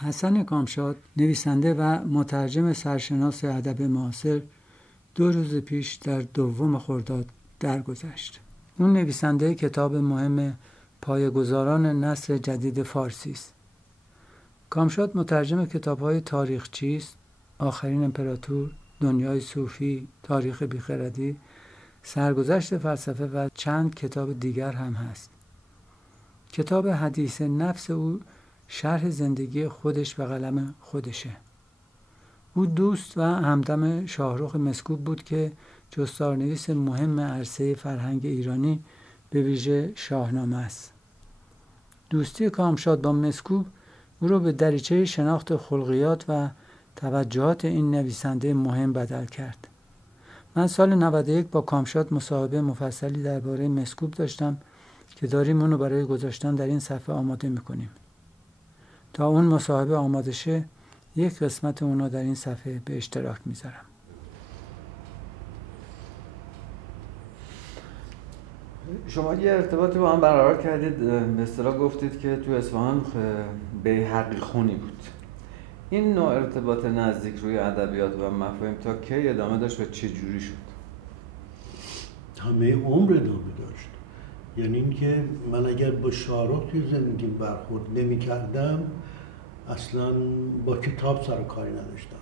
حسن کامشاد، نویسنده و مترجم سرشناس ادب معاصر، 2 روز پیش در 2 خرداد درگذشت. اون نویسنده کتاب مهم پایه‌گذاران نثر جدید فارسی است. کامشاد مترجم کتاب‌های تاریخچی است، آخرین امپراتور، دنیای صوفی، تاریخ بیخردی، سرگذشت فلسفه و چند کتاب دیگر هم هست. کتاب حدیث نفس او شرح زندگی خودش و قلم خودشه. او دوست و همدم شاهرخ مسکوب بود که جستارنویس مهم عرصه فرهنگ ایرانی به ویژه شاهنامه است. دوستی کامشاد با مسکوب او را به دریچه شناخت خلقیات و توجهات این نویسنده مهم بدل کرد. من سال 91 با کامشاد مصاحبه مفصلی درباره مسکوب داشتم که داریم اونو برای گذاشتن در این صفحه آماده میکنیم. تا اون مصاحبه آماده شه، یک قسمت اونو در این صفحه به اشتراک میذارم. شما یه ارتباطی با هم برقرار کردید، به اصطلاح گفتید که تو اصفهان بیهقی خونی بود. این نوع ارتباط نزدیک روی ادبیات و مفاهیم تا کی ادامه داشت و چه جوری شد؟ همه عمر ادامه داشت. یعنی اینکه من اگر با شاهرخ توی زندگیم برخورد نمی‌کردم، اصلا با کتاب سر و کاری نداشتم.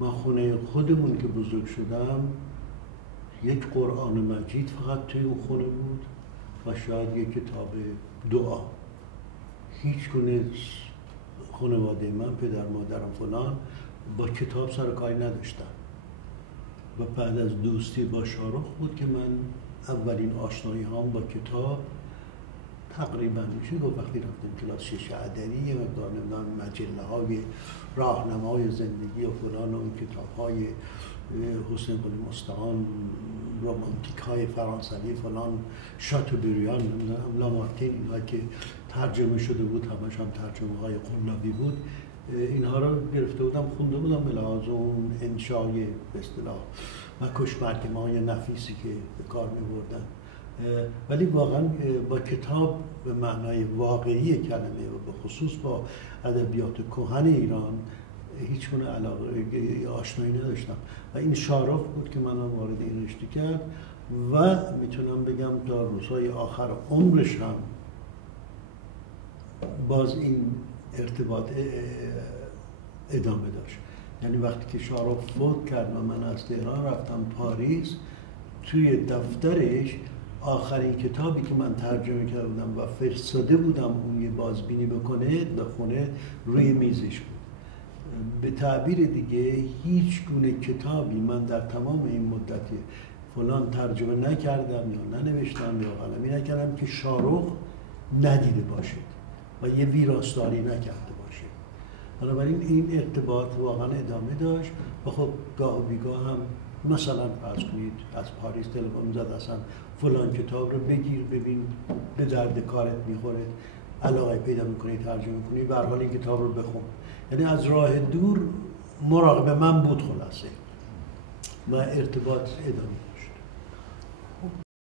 من خونه خودمون که بزرگ شدم، یک قرآن مجید فقط توی اون خونه بود و شاید یک کتاب دعا. هیچ گونه خانواده من، پدر مادرم فلان، با کتاب سر و کاری نداشتم. و بعد از دوستی با شاهرخ بود که من اولین آشنایی هام با کتاب تقریبا میشه گفت وقتی رفتیم کلاس 6 ادبی، یه مقدار نمیدونم مجله های راهنمای زندگی و فلان و این کتاب های حسین قلی مستعان، رومانتیک های فرانسوی فلان، شاتوبریان، نمیدونم لامارتین، اینها که ترجمه شده بود، همش هم ترجمه های قلابی بود، اینها رو گرفته بودم خونده بودم به لحاظ اون انشای به اصطلاح و کشمکه‌های نفیسی که به کار می‌بردن. ولی واقعا با کتاب به معنای واقعی کلمه و به خصوص با ادبیات کهن ایران هیچ گونه علاقه آشنایی نداشتم و این شاهرخ بود که منو وارد این رشته کرد و میتونم بگم تا روزهای آخر عمرش هم باز این ارتباط ادامه داشت. یعنی وقتی که شاهرخ فوت کرد و من از تهران رفتم پاریس، توی دفترش آخرین کتابی که من ترجمه کرده بودم و فرستاده بودم اون یه بازبینی بکنه به خونه روی میزش بود. به تعبیر دیگه هیچ گونه کتابی من در تمام این مدت فلان ترجمه نکردم یا ننوشتم یا قلمی نکردم که شاهرخ ندیده باشه و یه ویراستاری نکرده باشه. بنابراین این ارتباط واقعا ادامه داشت و خب گاه و بیگاه هم مثلا فرض کنید از پاریس تلفن می‌زد اصلا فلان کتاب رو بگیر ببین به درد کارت میخوره، علاقه پیدا میکنی ترجمه کنی، به هر حال این کتاب رو بخون. یعنی از راه دور مراقب من بود خلاصه و ارتباط ادامه.